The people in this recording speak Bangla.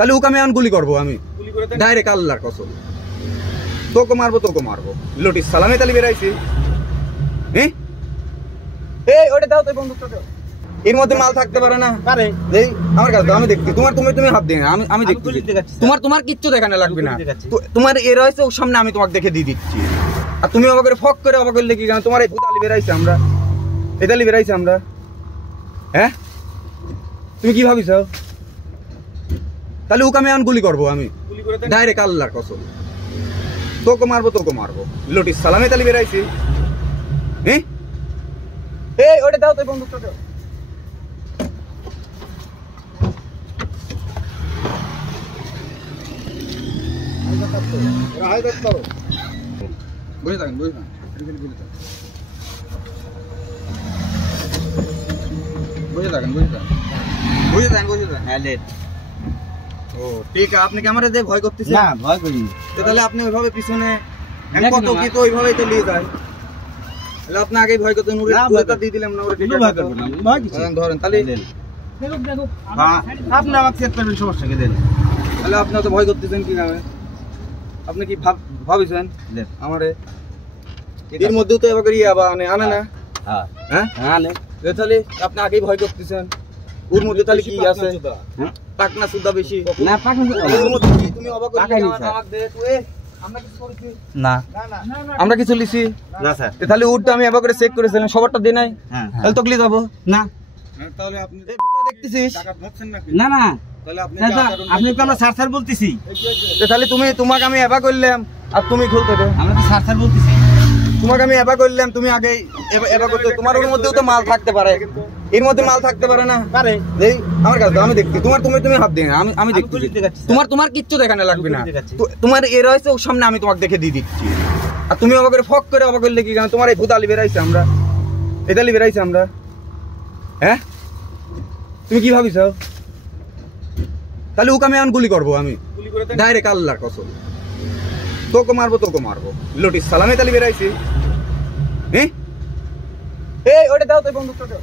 তাহলে ওকে আমি এখন গুলি করবো, আমি ডাইরেক্ট আল্লাহর কসম। তোকে মারবো লটিস সালামে তালি বেরাইছি। হ্যাঁ এই ওটা দাও তো বন্দুকটা দাও। এর মধ্যে মাল থাকতে পারে না। পারে এই আমার কাছে আমি দেখছি। তুমি হাত দিয়ে আমি দেখছি। তোমার কিচ্ছু দেখানো লাগবে না। তোমার এর হয়েছে ওর সামনে আমি তোমাকে দেখে দিয়ে দিচ্ছি। আর তুমি অবাক করে ফক করে অবাক করলে কি কেন? তোমার এই ভূতালি বেরাইছে আমরা, এতালি বেরাইছে আমরা। হ্যাঁ তুমি কি ভাবিস? তাহলে ওকে আমি এখন গুলি করবো, আমি ডাইরেক্ট আল্লাহর কসম। তোকে মারবো লটিস সালামে তালি বেরাইছি। হ্যাঁ এই ওটা দাও তো বন্দুকটা দাও। বুঝে থাকেন ও ঠিক আছে। আপনি ক্যামেরা দিয়ে ভয় করতেছেন? না ভয় করি। তাহলে আপনি ওইভাবে পিছনে কত কি তো ওইভাবেই তো নিয়ে যায়। তাহলে আপনি আগেই ভয় করতেন। দিয়ে দিলাম না, ভয় করবেন না। ধরেন তাহলে আপনি আমাকে চেক করবেন, সমস্যা কি? দেন তাহলে আপনি তো ভয় করতেছেন কি নামে? আপনি কি ভাবিছেন আমারে এর মধ্যেও তো এবার আনে না? হ্যাঁ আনে। তাহলে আপনি আগেই ভয় করতেছেন। ওর মধ্যে তাহলে কি আছে? পাকনা সুদা বেশি না। তুমি অবাক আমরা কিছু লিছি না স্যার। তাহলে ওরটা আমি এবার করে চেক করেছিলাম, সবারটা দিয়ে নাই। তাহলে তকলি যাবো না। তাহলে আপনি দেখতেছিস না না আপনি তো আমরা স্যার বলতেছি। তাহলে তোমাকে আমি এবার করলাম আর তুমি খুলতে দে। আমরা তো স্যার বলতেছি। তোমাকে আমি এবার করলাম, তুমি আগে এবার করতে। তোমার ওর মধ্যেও তো মাল থাকতে পারে, এর মধ্যে মাল থাকতে পারে না? পারে এই আমার কাছে আমি দেখছি। তুমি হাত দিয়ে আমি দেখছি। তোমার কিচ্ছু দেখানো লাগবে না। তোমার এর হয়েছে ওর সামনে আমি তোমাকে দেখে দিয়ে দিচ্ছি। আর তুমি অবাক করে ফক করে অবাক করলে কি কেন? তোমার এই ভূতালি বেরাইছে আমরা, এতালি বেরাইছে আমরা। হ্যাঁ তুমি কি ভাবিস? তাহলে ওকে আমি এখন গুলি করবো, আমি ডাইরেক্ট আল্লাহর কসম। তোকে মারবো লটিস সালামে তালি বেরাইছি। হ্যাঁ এই ওটা দাও তো বন্দুকটা দাও।